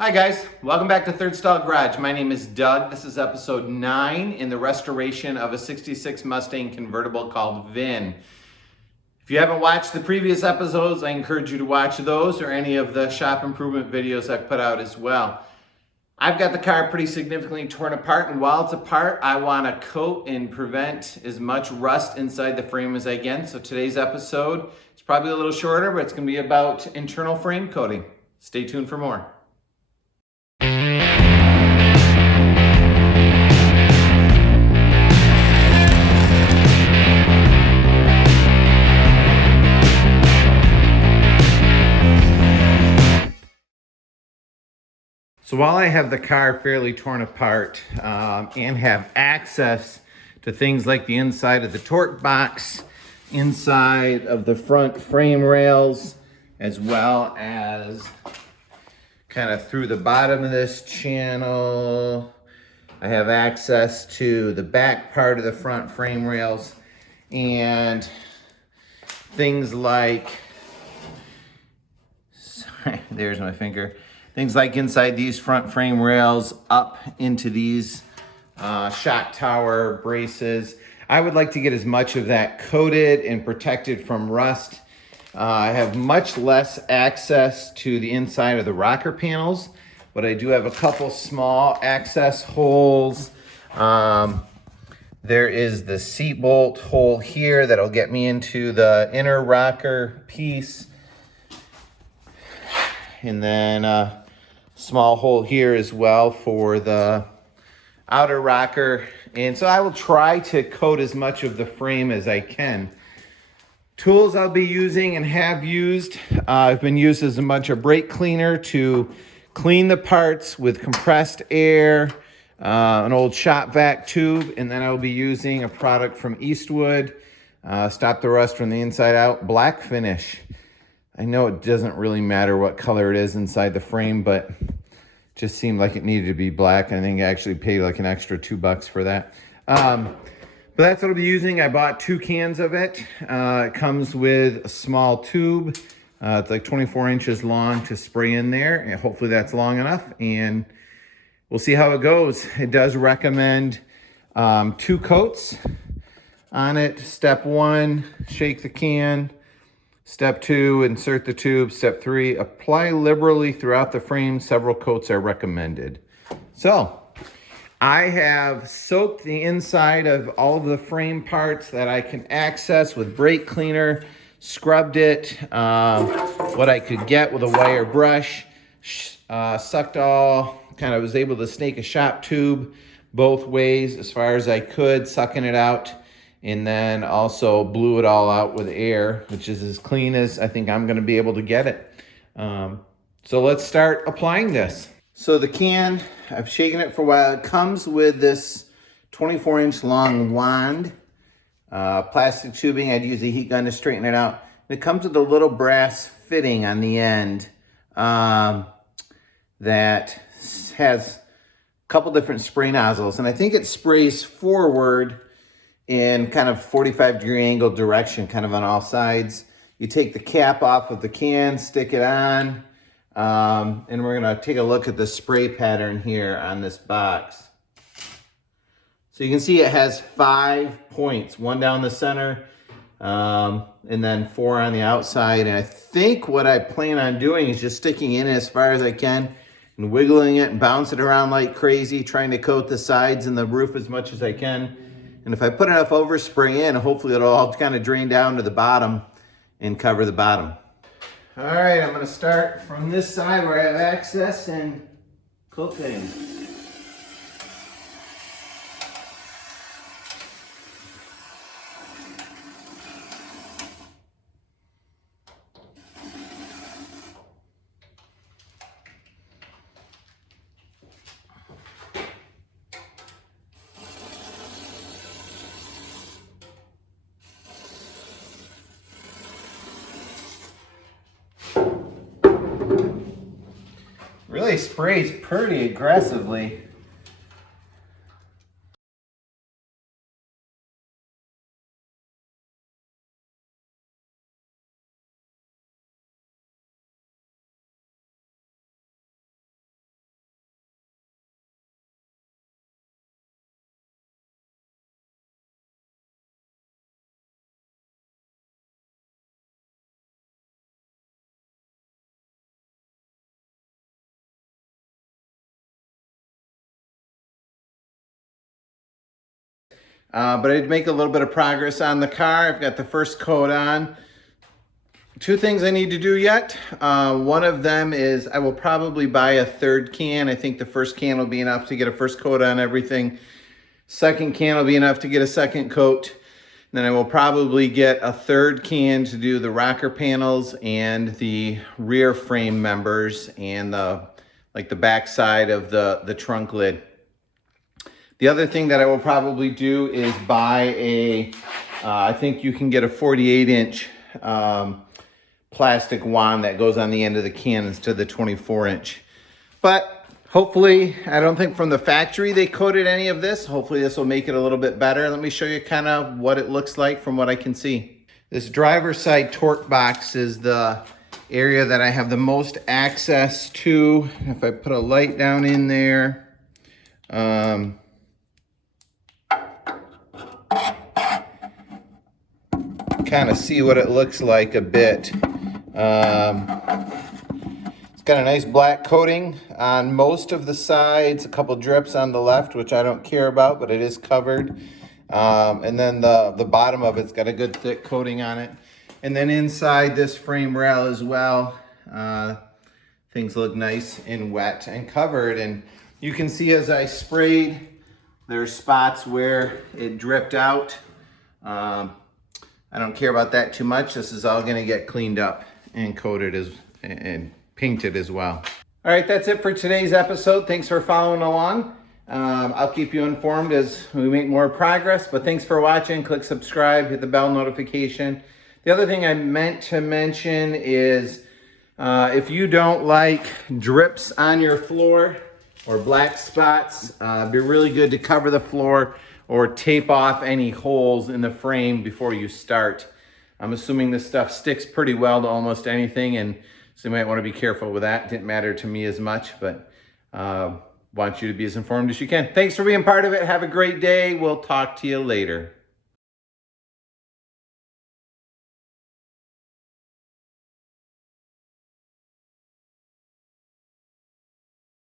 Hi guys, welcome back to Third Stall Garage. My name is Doug. This is episode 9 in the restoration of a 66 Mustang convertible called Vin. If you haven't watched the previous episodes, I encourage you to watch those or any of the shop improvement videos I've put out as well. I've got the car pretty significantly torn apart, and while it's apart, I want to coat and prevent as much rust inside the frame as I can. So today's episode is probably a little shorter, but it's going to be about internal frame coating. Stay tuned for more. So while I have the car fairly torn apart and have access to things like the inside of the torque box, inside of the front frame rails, as well as kind of through the bottom of this channel, I have access to the back part of the front frame rails and things like, sorry, there's my finger. Things like inside these front frame rails up into these shock tower braces. I would like to get as much of that coated and protected from rust. I have much less access to the inside of the rocker panels, but I do have a couple small access holes. There is the seat bolt hole here that'll get me into the inner rocker piece. And then small hole here as well for the outer rocker. And so I will try to coat as much of the frame as I can. Tools I'll be using and have used, I've been used as a bunch of brake cleaner to clean the parts with compressed air, an old shop vac tube, and then I'll be using a product from Eastwood, Stop the Rust from the Inside Out, black finish. I know it doesn't really matter what color it is inside the frame, but it just seemed like it needed to be black. I think I actually paid like an extra $2 for that. But that's what I'll be using. I bought 2 cans of it. It comes with a small tube. It's like 24 inches long to spray in there. And hopefully that's long enough, and we'll see how it goes. It does recommend 2 coats on it. Step 1, shake the can. Step 2, insert the tube. Step 3, apply liberally throughout the frame. Several coats are recommended. So I have soaked the inside of all of the frame parts that I can access with brake cleaner, scrubbed it, what I could get with a wire brush, sucked all, kind of was able to snake a shop tube both ways as far as I could, sucking it out. And then also blew it all out with air, which is as clean as I think I'm gonna be able to get it. So let's start applying this. So the can, I've shaken it for a while. It comes with this 24-inch long wand, plastic tubing. I'd use a heat gun to straighten it out. And it comes with a little brass fitting on the end that has a couple different spray nozzles. And I think it sprays forward in kind of 45-degree angle direction, kind of on all sides. You take the cap off of the can, stick it on, and we're gonna take a look at the spray pattern here on this box. So you can see it has 5 points, 1 down the center, and then 4 on the outside. And I think what I plan on doing is just sticking in as far as I can and wiggling it and bouncing it around like crazy, trying to coat the sides and the roof as much as I can. And if I put enough overspray in, hopefully it'll all kind of drain down to the bottom and cover the bottom. All right, I'm gonna start from this side where I have access and coat things. Really sprays pretty aggressively. But I'd make a little bit of progress on the car. I've got the first coat on. Two things I need to do yet. One of them is I will probably buy a third can. I think the first can will be enough to get a first coat on everything. Second can will be enough to get a second coat. Then I will probably get a third can to do the rocker panels and the rear frame members and the back side of the trunk lid. The other thing that I will probably do is buy I think you can get a 48-inch plastic wand that goes on the end of the can instead of the 24-inch. But hopefully, I don't think from the factory they coated any of this. Hopefully this will make it a little bit better. Let me show you kind of what it looks like from what I can see. This driver's side torque box is the area that I have the most access to. If I put a light down in there, kind of see what it looks like a bit. It's got a nice black coating on most of the sides, a couple drips on the left, which I don't care about, but it is covered. And then the bottom of it's got a good thick coating on it. And then inside this frame rail as well, things look nice and wet and covered. And you can see as I sprayed, there's spots where it dripped out. I don't care about that too much. This is all gonna get cleaned up and coated and painted as well. All right, that's it for today's episode. Thanks for following along. I'll keep you informed as we make more progress, but thanks for watching. Click subscribe, hit the bell notification. The other thing I meant to mention is if you don't like drips on your floor or black spots, it'd be really good to cover the floor or tape off any holes in the frame before you start. I'm assuming this stuff sticks pretty well to almost anything, and so you might want to be careful with that. It didn't matter to me as much, but want you to be as informed as you can. Thanks for being part of it. Have a great day. We'll talk to you later.